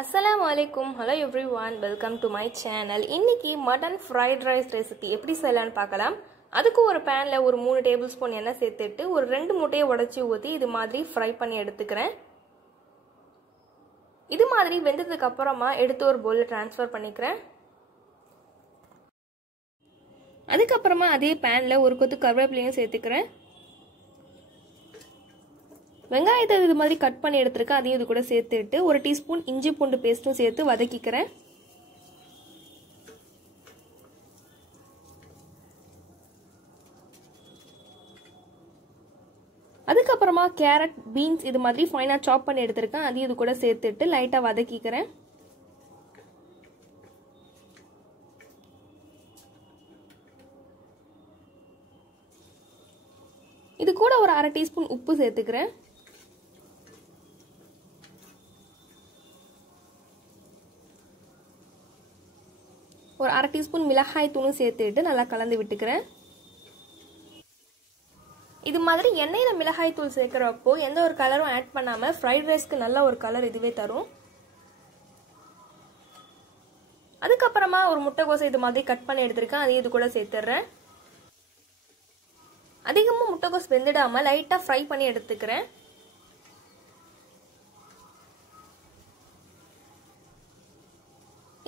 Assalamualaikum, hello everyone, welcome to my channel. இன்னைக்கு mutton fried rice recipe எப்படி செய்யலாம்னு பார்க்கலாம். அதுக்கு ஒரு panல ஒரு 3 டேபிள்ஸ்பூன் எண்ணெய் சேர்த்துட்டு ஒரு 2 முட்டையை உடைச்சி ஊத்தி இது மாதிரி ஃப்ரை பண்ணி எடுத்துக்கிறேன். இது மாதிரி வெந்ததுக்கு அப்புறமா எடுத்து ஒரு பவுல்ல ட்ரான்ஸ்ஃபர் பண்ணிக்கிறேன். அதுக்கு அப்புறமா அதே panல ஒரு கொத்து கறிவேப்பிலையும் சேர்த்துக்கிறேன். வெங்காயத்தை இது மாதிரி கட் பண்ணி எடுத்துருக்கேன். அதையும் இது கூட சேர்த்துட்டு ஒரு டீஸ்பூன் இஞ்சி பூண்டு பேஸ்ட்டும் சேர்த்து வதக்கிக்கிறேன். அதுக்கப்புறமா கேரட் பீன்ஸ் இது மாதிரி ஃபைனா சாப் பண்ணி எடுத்துருக்கேன். அதையும் இது கூட சேர்த்துட்டு லைட்டா வதக்கிக்கிறேன். இது கூட ஒரு அரை டீஸ்பூன் உப்பு சேர்த்துக்கிறேன். ஒரு அரை டீஸ்பூன் மிளகாய் தூளும் சேர்த்துட்டு நல்லா கலந்து விட்டுக்கிறேன். இது மாதிரி எண்ணெயில மிளகாய் தூள் சேர்க்கிறப்போ எந்த ஒரு கலரும் ஆட் பண்ணாம ஃப்ரைட் ரைஸ்க்கு நல்ல ஒரு கலர் இதுவே தரும். அதுக்கப்புறமா ஒரு முட்டைக்கோசை இது மாதிரி கட் பண்ணி எடுத்திருக்கேன். அதையும் இது கூட சேர்த்துறேன். அதிகமா முட்டைக்கோஸ் வெந்துடாம லைட்டா ஃப்ரை பண்ணி எடுத்துக்கிறேன்.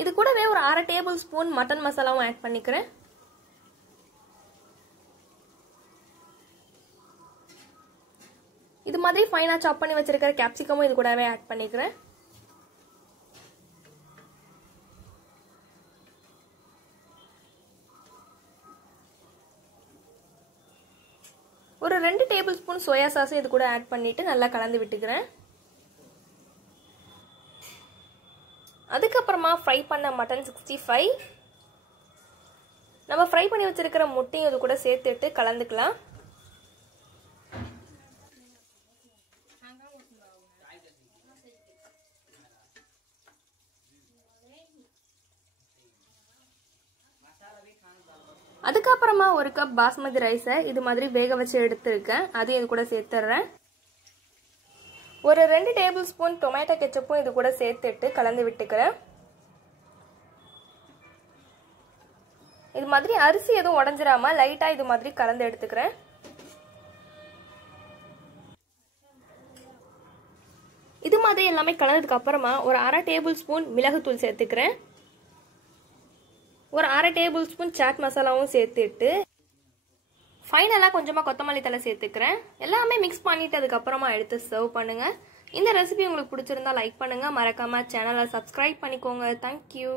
இது கூடவே ஒரு அரை டேபிள் ஸ்பூன் மட்டன் மசாலாவும் ஆட் பண்ணிக்கிறேன். இது மாதிரி ஃபைனா சாப் பண்ணி வச்சிருக்கிற கேப்சிகமும் இது கூடவே ஆட் பண்ணிக்கிறேன். ஒரு 2 டேபிள் ஸ்பூன் சோயா சாஸ் இது கூட ஆட் பண்ணிட்டு நல்லா கலந்து விட்டுக்கிறேன். அதுக்கப்புறமா ஃப்ரை பண்ண மட்டன் 65 நம்ம ஃப்ரை பண்ணி வச்சிருக்கிற முட்டையும் இது கூட சேர்த்துட்டு கலந்துக்கலாம். அதுக்கப்புறமா ஒரு கப் பாஸ்மதி ரைஸை இது மாதிரி வேக வச்சு எடுத்துருக்கேன். அதையும் இது கூட சேர்த்துறேன். ஒரு 2 டேபிள் ஸ்பூன் டொமேட்டோ கெச்சப்பும் இது கூட சேர்த்துட்டு கலந்து விட்டுக்கிறேன். இது மாதிரி அரிசி எதுவும் உடைஞ்சிராம லைட்டா இது மாதிரி கலந்து எடுத்துக்கிறேன். இது மாதிரி எல்லாமே கலந்ததுக்கு அப்புறமா ஒரு அரை டேபிள் ஸ்பூன் மிளகுத்தூள் சேர்த்துக்கிறேன். ஒரு அரை டேபிள் ஸ்பூன் சாட் மசாலாவும் சேர்த்துட்டு ஃபைனலா கொஞ்சமா கொத்தமல்லி தழை சேர்த்துக்கிறேன். எல்லாமே மிக்ஸ் பண்ணிட்டு அதுக்கப்புறமா எடுத்து சர்வ் பண்ணுங்க. இந்த ரெசிபி உங்களுக்கு பிடிச்சிருந்தா லைக் பண்ணுங்க, மறக்காம சேனலை சப்ஸ்கிரைப் பண்ணிக்கோங்க. தேங்க்யூ.